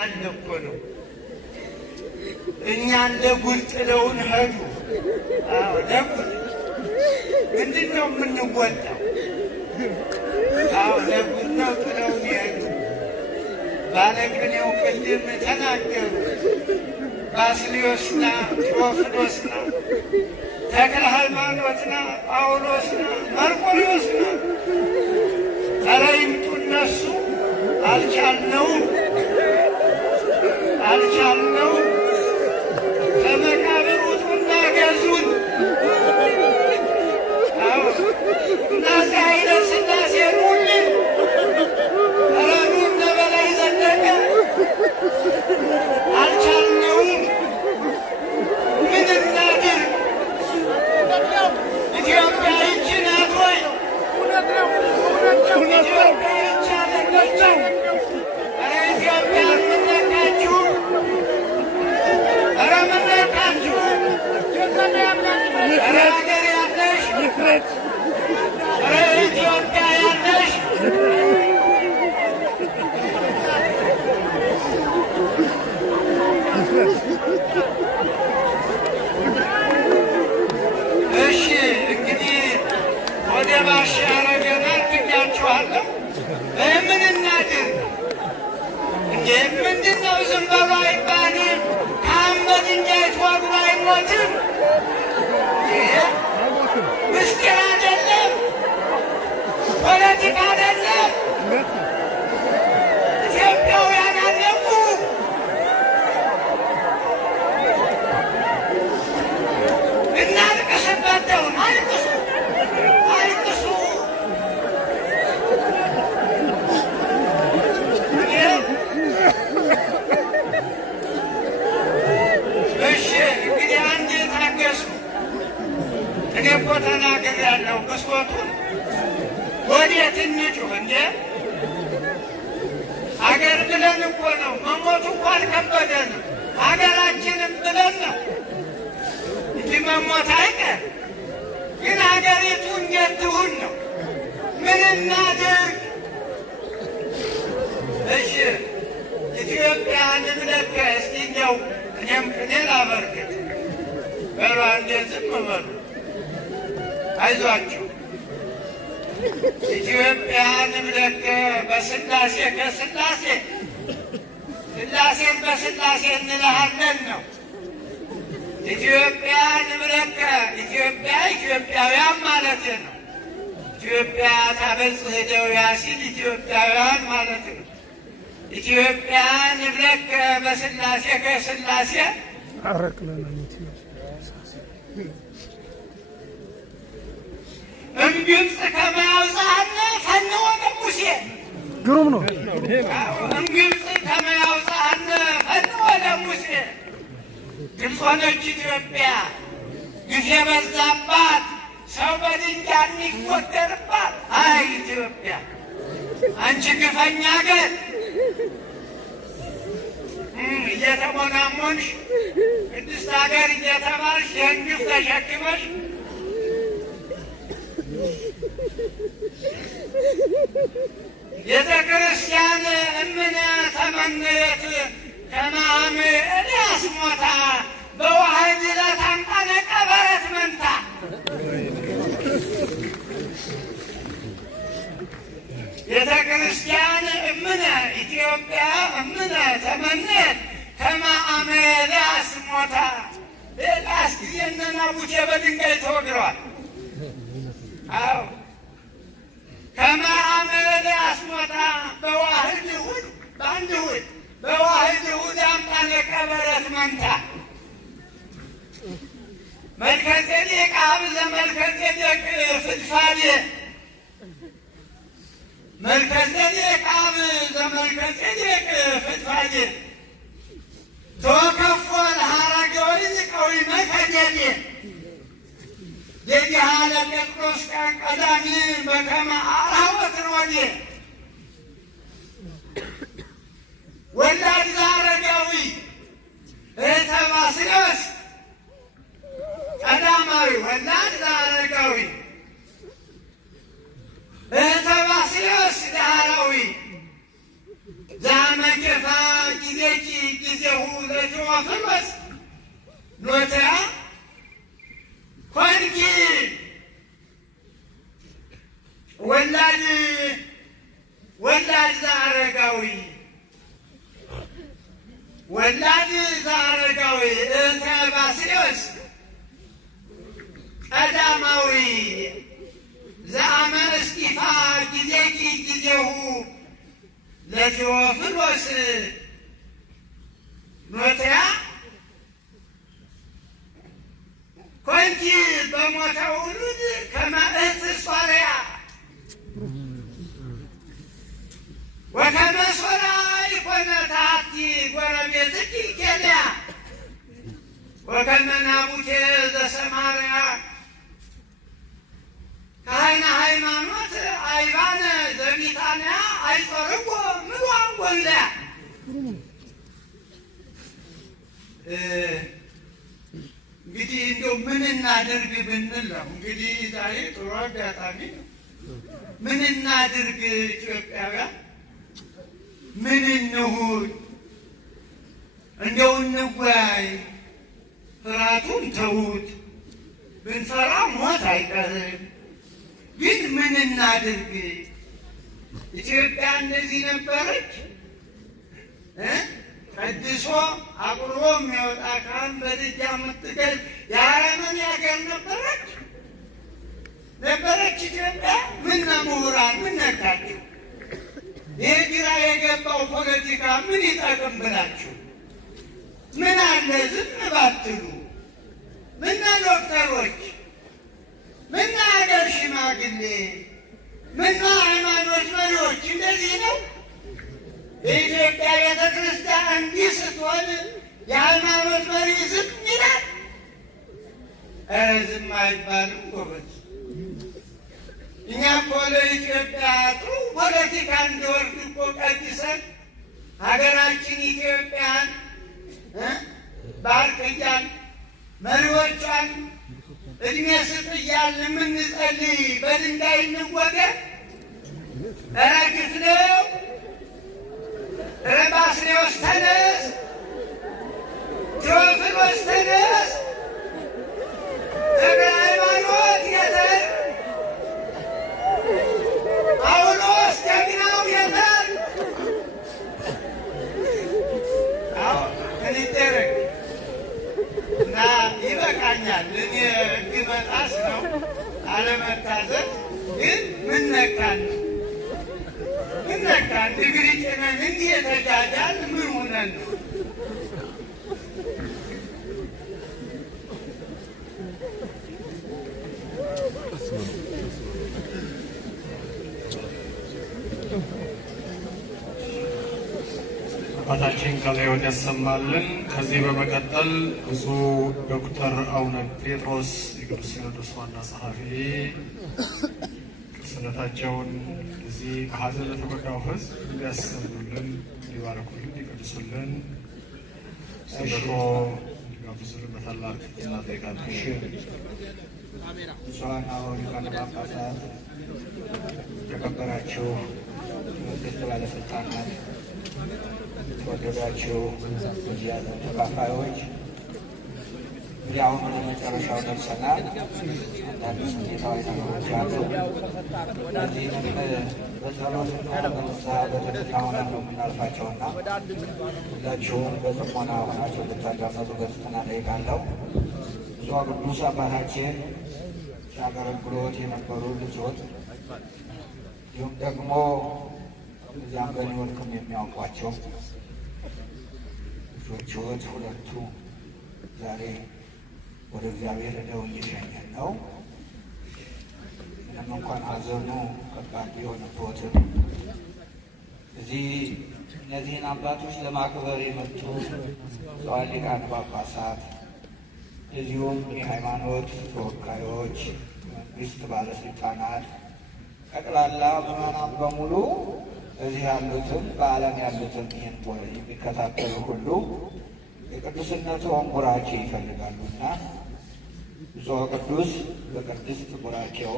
እኮ ነው እኛ እንደ ጉድ ጥለውን ሄዱ። አዎ ለጉድ ምንድን ነው የምንወጣው? አዎ ለጉድ ነው ጥለውን ሄዱ። ባለቅኔው ቅድም ተናገሩ። ባስልዮስና ቴዎፍሎስና ተክለ ሃይማኖትና ጳውሎስና መርቆሬዎስና ኧረ ይምጡ እነሱ። አልቻልነውም ከመቃብር ውጡና ገዙን። እናዚ ኃይለ ሥላሴ ኑልን። ኧረ ኑ እነ በላይ ዘለቀ። አልቻልነውም። ምን እናድርግ? ኢትዮጵያ ይህች ናት ወይ? ኢትዮጵያ ይህች አለችው? ኧረ ኢትዮጵያ የምነካችሁ? ኧረ የምነካችሁ? ኧረ ሀገር ያለሽ? ኧረ ኢትዮጵያ ያለሽ? እሺ እንግዲህ ወደ ባሻ ረገና ትጋችኋለሁ። ምን እናድርግ እንዴ? ምንድን ነው ዝም በሉ አይባልም? ከአመድ እንጃይ ተወግሮ አይሞትም። ምስጢር አይደለም፣ ፖለቲካ አይደለም። ኢትዮጵያውያን አለቁ። እናልቅስባቸው። አልቅሱ አልቅሱ። እሺ እንግዲህ አንድ ታገሱ። እኔ እኮ ተናግሬያለሁ። ብሶቱን ወዴት እንጩህ እንዴ? አገር ብለን እኮ ነው። መሞቱ እኮ አልከበደንም። አገራችንም ብለን ነው እንጂ መሞት አይቀር። ግን አገሪቱ እንዴት ትሁን ነው? ምን እናድርግ? እሺ ኢትዮጵያን እንለካ እስኪ እንደው እኔም ቅኔ ላበርክት። በሉ አንዴ ዝም በሉ፣ አይዟችሁ። ኢትዮጵያን እንለካ በስላሴ ከስላሴ ስላሴን በስላሴ እንልሃለን ነው። ኢትዮጵያን እንለካ ኢትዮጵያ ኢትዮጵያውያን ማለት ነው። ኢትዮጵያ ታበጽሕ እደዊሃ ሲል ኢትዮጵያውያን ማለት ነው። ኢትዮጵያን እንለካ በስላሴ ከስላሴ እምግብፅ ከመ ያውፅአነ ፈንወ ለሙሴ። ግሩም ነው። እምግብፅ ከመ ያውፅአነ ፈንወ ለሙሴ። ግብፅ ሆነች ኢትዮጵያ፣ ግፍ የበዛባት ሰው በድንጋይ የሚቆጠርባት። አይ ኢትዮጵያ አንቺ ግፈኛ አገር እየተሞናሞንሽ ቅድስት ሀገር እየተባልሽ ይህን ግፍ ተሸክመሽ ቤተ ክርስቲያን እምነ ተመንት ከመ አመ ኤልያስ ሞታ በዋህድ ለታንቃነ ቀበረት መንታ። ቤተ ክርስቲያን እምነ ኢትዮጵያ እምነ ተመንት ከመ አመ ኤልያስ ሞታ። ኤልያስ ጊዜ እነ ናቡቴ በድንጋይ ተወግረዋል። አዎ ከመ አመ ኤልያስ ሞታ በዋህድ እሑድ በአንድ እሑድ በዋህድ እሑድ አምጣነ ቀበረት መንታ። መልከ ጼዴቅ አብ ዘመልከ ጼዴቅ ፍድፋዴ። መልከ ጼዴቅ አብ ዘመልከ ጼዴቅ ፍድፋዴ። ተወከፎ ለሐረገ ወይን ቀዊመ ከጀዴ። የዲሃ ለጴጥሮስ ቀዳሚ በከመ አርኀወት ሮዴ። ወላድ ዘአረጋዊ እኅተ ባስልዮስ ቀዳማዊ። ወላድ ዘአረጋዊ እኅተ ባስልዮስ ዳህራዊ። ዛመኬፋ ጊዜ ቴዎፍሎስ ኖትያ ኮንኪ ወላድ ዘአረጋዊ እህተ ባስልዮስ ቀዳማዊ ዘአመ እስጢፋ ጊዜኪ ጊዜሁ ለቴዎፍሎስ ኖትያ ኮንቲ በሞተ ውሉድ ከመ እህት ሶርያ ወከመ ሶርያ ኮነት ሀቲ ጎረቤትኪ ኬልያ ወከመ ናቡቴ ዘሰማርያ ካህነ ሃይማኖት አይባነ ዘቢታንያ አይጾርጎ ምሉአን ጐንደያ። እንግዲህ እንደው ምን እናድርግ ብንል ነው እንግዲህ ዛሬ ጥሩ አጋጣሚ ነው። ምን እናድርግ ኢትዮጵያውያን፣ ምን እንሁን? እንደው እንወያይ። ፍርሃቱን ተዉት። ብንፈራ ሞት አይቀርም። ግን ምን እናድርግ? ኢትዮጵያ እንደዚህ ነበረች? ቀድሶ አቁርቦ የሚያወጣ ካህን በደጅ የምትገል የአረመኔ ሀገር ነበረች ኢትዮጵያ? ምና ምሁራን ምን ነካችሁ? ይህ ግራ የገባው ፖለቲካ ምን ይጠቅም ብላችሁ ምን አለ ዝም ባትሉ? ምና ዶክተሮች፣ ምና ሀገር ሽማግሌ፣ ምና ሃይማኖት መሪዎች እንደዚህ ነው? የኢትዮጵያ ቤተ ክርስቲያን እንዲህ ስትሆን የሃይማኖት መሪ ዝም ይላል? ኧረ ዝም አይባልም ጎበዝ። እኛ እኮ ለኢትዮጵያ ጥሩ ፖለቲካ እንዲወርድ እኮ ቀድሰን ሀገራችን ኢትዮጵያን ባርክ እያልን መሪዎቿን እድሜ ስጥ እያልን የምንጸልይ በድንጋይ እንወገር? ኧረ ግፍ ነው! ኧረ ባስልዮስ ተነስ! ቴዎፍሎስ ተነስ! ተክለ ሃይማኖት የተር ጳውሎስ ጀግናው የተር እንዲደረግ እና ይበቃኛል። እኔ ሕግ መጣስ ነው አለመታዘዝ። ግን ምን ነካን? ምን ነካን? እግር ጭነን እንዲህ የተጃጃል ምን ሆነን ነው? አባታችን ቃለ ሕይወት ያሰማልን። ከዚህ በመቀጠል ብፁዕ ዶክተር አቡነ ጴጥሮስ የቅዱስ ሲኖዶስ ዋና ጸሐፊ ቅዱስነታቸውን እዚህ በሐዘን ለተጎዳው ሕዝብ እንዲያሰሙልን፣ እንዲባረኩልን፣ እንዲቀድሱልን ሲመቶ እንዲጋብዙልን በታላቅ ትሕትና እንጠይቃለን። ብፁዓን አበው ሊቃነ ጳጳሳት፣ የተከበራችሁ የመንግስት ባለስልጣናት፣ የተወደዳችሁ በዚህ ሐዘን ተካፋዮች፣ እንግዲህ አሁን ወደ መጨረሻው ደርሰናል። አንዳንድ ስሜታዊ ነገሮች አሉ። እነዚህንም በጸሎትና በንስሐ በትሕትና ሆነን ነው የምናልፋቸውና ሁላችሁም በጽሞና ሆናችሁ እንድታዳመጡ በትሕትና እጠይቃለሁ። ብፁዕ ቅዱስ አባታችን ሲያገለግሎት የነበሩ ልጆች እንዲሁም ደግሞ እዚያም በኒውዮርክም የሚያውቋቸው ልጆችዎት ሁለቱ ዛሬ ወደ እግዚአብሔር ሄደው እየሸኘን ነው። ምንም እንኳን ሐዘኑ ከባድ ቢሆንብዎትም እዚህ እነዚህን አባቶች ለማክበር የመጡ ብፁዓን ሊቃነ ጳጳሳት፣ እዚሁም የሃይማኖት ተወካዮች፣ መንግስት ባለስልጣናት፣ ጠቅላላ ምዕመናን በሙሉ እዚህ ያሉትም በዓለም ያሉትም ይህን የሚከታተሉ ሁሉ የቅዱስነትዎን ቡራኬ ይፈልጋሉና ብፁዕ ቅዱስ በቅድስት ቡራኬዎ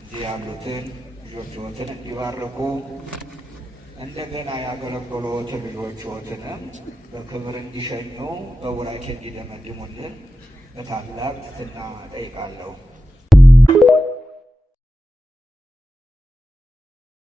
እዚህ ያሉትን ልጆችዎትን እንዲባርኩ እንደገና ያገለገሉት ልጆችዎትንም በክብር እንዲሸኙ በቡራኬ እንዲደመድሙልን በታላቅ ትሕትና እጠይቃለሁ።